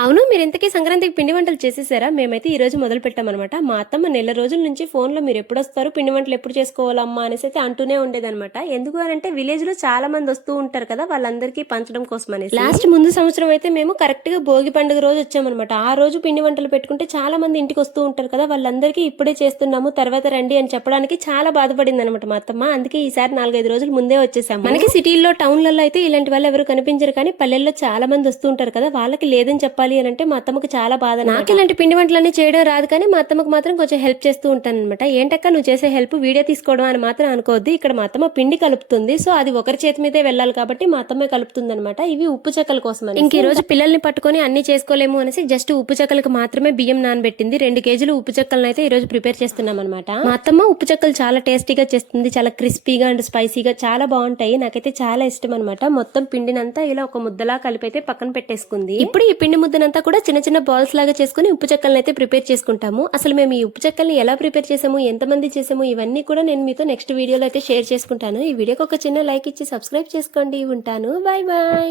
అవును మీరు ఇంతకీ సంక్రాంతికి పిండి వంటలు చేసేసారా? మేమైతే ఈ రోజు మొదలు పెట్టామన్నమాట. మా అత్తమ్మ నెల రోజుల నుంచి ఫోన్లో మీరు ఎప్పుడు వస్తారు పిండి వంటలు ఎప్పుడు చేసుకోవాలమ్మా అనేసి అయితే అంటూనే ఉండేదన్నమాట. ఎందుకు అని అంటే విలేజ్లో చాలా మంది వస్తూ ఉంటారు కదా వాళ్ళందరికీ పంచడం కోసం అనేసి. లాస్ట్ ముందు సంవత్సరం అయితే మేము కరెక్ట్గా భోగి పండుగ రోజు వచ్చామన్నమాట. ఆ రోజు పిండి వంటలు పెట్టుకుంటే చాలా మంది ఇంటికి వస్తూ ఉంటారు కదా వాళ్ళందరికీ ఇప్పుడే చేస్తున్నాము తర్వాత రండి అని చెప్పడానికి చాలా బాధపడింది అనమాట మా అత్తమ్మ. అందుకే ఈసారి నాలుగైదు రోజులు ముందే వచ్చేసాము. మనకి సిటీల్లో టౌన్లలో అయితే ఇలాంటి వాళ్ళు ఎవరు కనిపించరు కానీ పల్లెల్లో చాలా మంది వస్తూ ఉంటారు కదా వాళ్ళకి లేదని చెప్పాలి అని అంటే మా అత్తమ్మకి చాలా బాధ నాకు ఇలాంటి పిండి వంటలన్నీ చేయడం రాదు కానీ మా అత్తమ్మకి మాత్రం కొంచెం హెల్ప్ చేస్తూ ఉంటాను అనమాట ఏంటక్క నువ్వు చేసే హెల్ప్ వీడియో తీసుకోవడం అని మాత్రం అనుకోవద్దు. ఇక్కడ మా అత్తమ్మ పిండి కలుపుతుంది. సో అది ఒకరి చేతి మీదే వెళ్ళాలి కాబట్టి మా అత్తమ్మే కలుపుతుంది అనమాట ఇవి ఉప్పు చెక్కల కోసం ఇంక ఈ రోజు పిల్లల్ని పట్టుకొని అన్ని చేసుకోలేము అనేసి జస్ట్ ఉప్పు చెక్కలకు మాత్రమే బియ్యం నానబెట్టింది. రెండు కేజీలు ఉప్పు చెక్కలను అయితే ఈ రోజు ప్రిపేర్ చేస్తున్నాం అనమాట మా అత్తమ్మ ఉప్పు చెక్కలు చాలా టేస్టీగా చేస్తుంది. చాలా క్రిస్పీగా అండ్ స్పైసీగా చాలా బాగుంటాయి. నాకైతే చాలా ఇష్టం అనమాట మొత్తం పిండినంతా ఇలా ఒక ముద్దలా కలిపి అయితే పక్కన పెట్టేసుకుంది. ఇప్పుడు ఈ పిండి ముద్దనంతా కూడా చిన్న చిన్న బాల్స్ లాగా చేసుకుని ఉప్పు చెక్కలను అయితే ప్రిపేర్ చేసుకుంటాము. అసలు మేము ఈ ఉప్పు చెక్కల్ని ఎలా ప్రిపేర్ చేసాము ఎంతమంది చేసాము ఇవన్నీ కూడా నేను మీతో నెక్స్ట్ వీడియోలో అయితే షేర్ చేసుకుంటాను. ఈ వీడియోకి ఒక చిన్న లైక్ ఇచ్చి సబ్స్క్రైబ్ చేసుకోండి. ఉంటాను. Bye bye.